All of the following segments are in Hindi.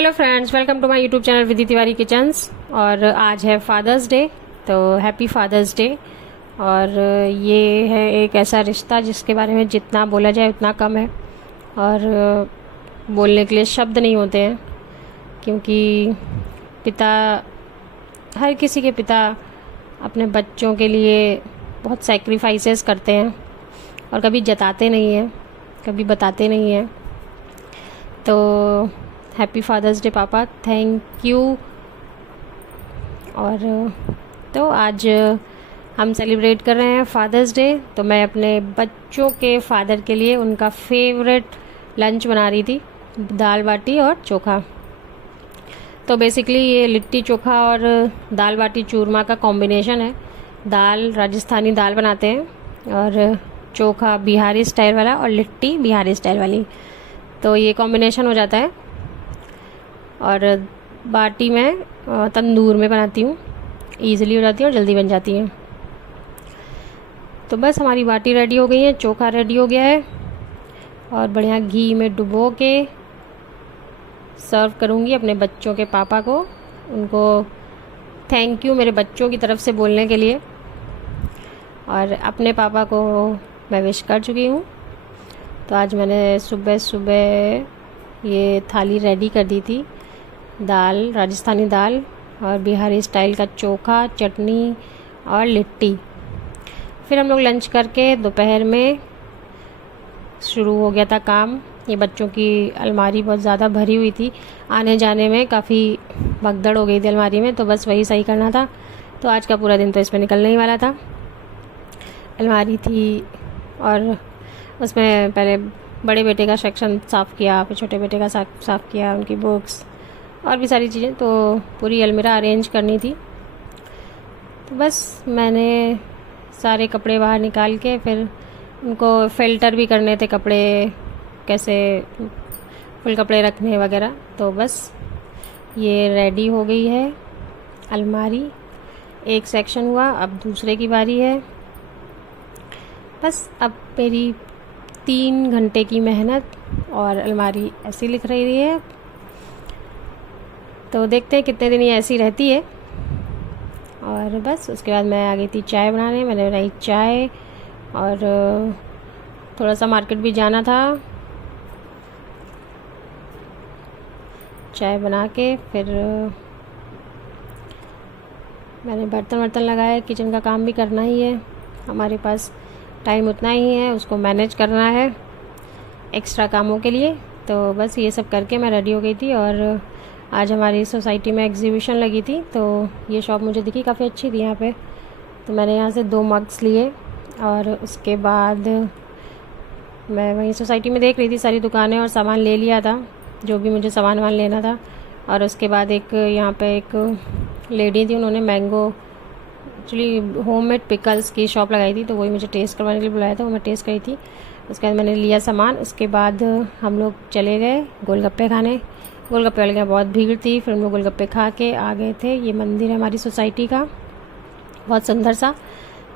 Hello friends, welcome to my YouTube channel Vidhi Tiwari kitchens. और आज है फादर्स डे, तो हैप्पी फादर्स डे। और ये है एक ऐसा रिश्ता जिसके बारे में जितना बोला जाए उतना कम है, और बोलने के लिए शब्द नहीं होते हैं। क्योंकि पिता, हर किसी के पिता अपने बच्चों के लिए बहुत सैक्रिफाइसेस करते हैं और कभी जताते नहीं हैं, कभी बताते नहीं हैं। तो हैप्पी फादर्स डे पापा, थैंक यू। और तो आज हम सेलिब्रेट कर रहे हैं फादर्स डे। तो मैं अपने बच्चों के फादर के लिए उनका फेवरेट लंच बना रही थी, दाल बाटी और चोखा। तो बेसिकली ये लिट्टी चोखा और दाल बाटी चूरमा का कॉम्बिनेशन है। दाल राजस्थानी दाल बनाते हैं और चोखा बिहारी स्टाइल वाला और लिट्टी बिहारी स्टाइल वाली, तो ये कॉम्बिनेशन हो जाता है। और बाटी मैं तंदूर में बनाती हूँ, ईज़िली हो जाती है और जल्दी बन जाती है। तो बस हमारी बाटी रेडी हो गई है, चोखा रेडी हो गया है और बढ़िया घी में डुबो के सर्व करूँगी अपने बच्चों के पापा को। उनको थैंक यू मेरे बच्चों की तरफ से बोलने के लिए। और अपने पापा को मैं विश कर चुकी हूँ। तो आज मैंने सुबह सुबह ये थाली रेडी कर दी थी, दाल राजस्थानी दाल और बिहारी स्टाइल का चोखा, चटनी और लिट्टी। फिर हम लोग लंच करके दोपहर में शुरू हो गया था काम। ये बच्चों की अलमारी बहुत ज़्यादा भरी हुई थी, आने जाने में काफ़ी भगदड़ हो गई थी अलमारी में, तो बस वही सही करना था। तो आज का पूरा दिन तो इसमें निकलने ही वाला था। अलमारी थी और उसमें पहले बड़े बेटे का सेक्शन साफ़ किया, फिर छोटे बेटे का साफ़ किया, उनकी बुक्स और भी सारी चीज़ें। तो पूरी अलमीरा अरेंज करनी थी। तो बस मैंने सारे कपड़े बाहर निकाल के फिर उनको फ़िल्टर भी करने थे, कपड़े कैसे फुल कपड़े रखने वगैरह। तो बस ये रेडी हो गई है अलमारी। एक सेक्शन हुआ, अब दूसरे की बारी है। बस अब मेरी 3 घंटे की मेहनत और अलमारी ऐसी लिख रही है। तो देखते हैं कितने दिन ये ऐसी रहती है। और बस उसके बाद मैं आ गई थी चाय बनाने। मैंने बनाई चाय और थोड़ा सा मार्केट भी जाना था। चाय बना के फिर मैंने बर्तन वर्तन लगाए, किचन का काम भी करना ही है। हमारे पास टाइम उतना ही है, उसको मैनेज करना है एक्स्ट्रा कामों के लिए। तो बस ये सब करके मैं रेडी हो गई थी। और आज हमारी सोसाइटी में एग्जीबिशन लगी थी, तो ये शॉप मुझे दिखी, काफ़ी अच्छी थी यहाँ पे। तो मैंने यहाँ से 2 मग्स लिए और उसके बाद मैं वहीं सोसाइटी में देख रही थी सारी दुकानें और सामान ले लिया था, जो भी मुझे सामान लेना था। और उसके बाद एक यहाँ पे एक लेडी थी, उन्होंने मैंगो एक्चुअली होममेड पिकल्स की शॉप लगाई थी, तो वही मुझे टेस्ट करवाने के लिए बुलाया था, वो मैं टेस्ट करी थी। उसके बाद मैंने लिया सामान। उसके बाद हम लोग चले गए गोलगप्पे खाने। गोलगप्पे वाले के यहाँ बहुत भीड़ थी, फिर हम लोग गोलगप्पे खा के आ गए थे। ये मंदिर है हमारी सोसाइटी का, बहुत सुंदर सा।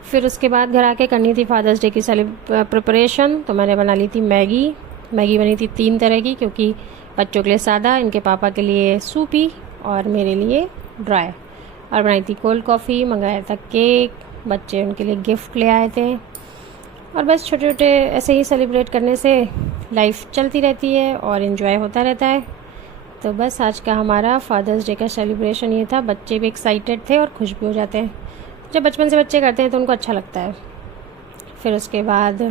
फिर उसके बाद घर आके करनी थी फादर्स डे की प्रिपरेशन। तो मैंने बना ली थी मैगी। मैगी बनी थी 3 तरह की, क्योंकि बच्चों के लिए सादा, इनके पापा के लिए सूपी और मेरे लिए ड्राई। और बनाई थी कोल्ड कॉफ़ी, मंगाया था केक, बच्चे उनके लिए गिफ्ट ले आए थे। और बस छोटे छोटे ऐसे ही सेलिब्रेट करने से लाइफ चलती रहती है और इन्जॉय होता रहता है। तो बस आज का हमारा फादर्स डे का सेलिब्रेशन ये था। बच्चे भी एक्साइटेड थे और खुश भी हो जाते हैं। जब बचपन से बच्चे करते हैं तो उनको अच्छा लगता है। फिर उसके बाद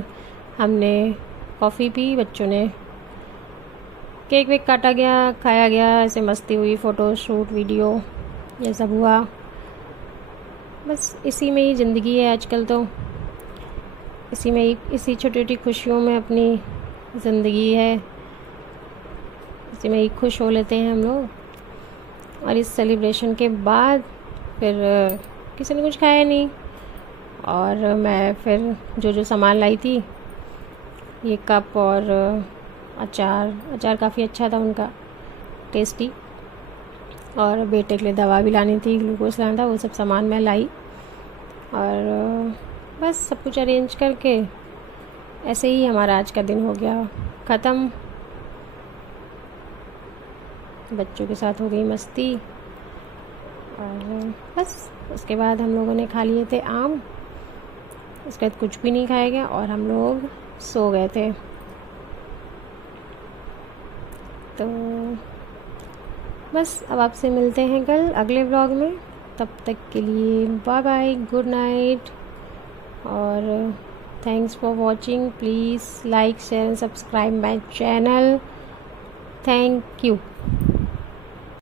हमने कॉफ़ी पी, बच्चों ने केक वेक काटा गया, खाया गया, ऐसे मस्ती हुई, फ़ोटो शूट वीडियो ये सब हुआ। बस इसी में ही ज़िंदगी है आजकल। तो इसी में ही, इसी छोटी छोटी खुशियों में अपनी ज़िंदगी है, इसी में ही खुश हो लेते हैं हम लोग। और इस सेलिब्रेशन के बाद फिर किसी ने कुछ खाया नहीं, और मैं फिर जो जो सामान लाई थी, ये कप और अचार काफ़ी अच्छा था उनका, टेस्टी। और बेटे के लिए दवा भी लानी थी, ग्लूकोज लाना था, वो सब सामान मैं लाई। और बस सब कुछ अरेंज करके ऐसे ही हमारा आज का दिन हो गया ख़त्म। बच्चों के साथ हो गई मस्ती। और बस उसके बाद हम लोगों ने खा लिए थे आम। उसके बाद कुछ भी नहीं खाया गया और हम लोग सो गए थे। तो बस अब आपसे मिलते हैं कल अगले व्लॉग में। तब तक के लिए बाय बाय, गुड नाइट, और thanks for watching. Please like, share and subscribe my channel. Thank you.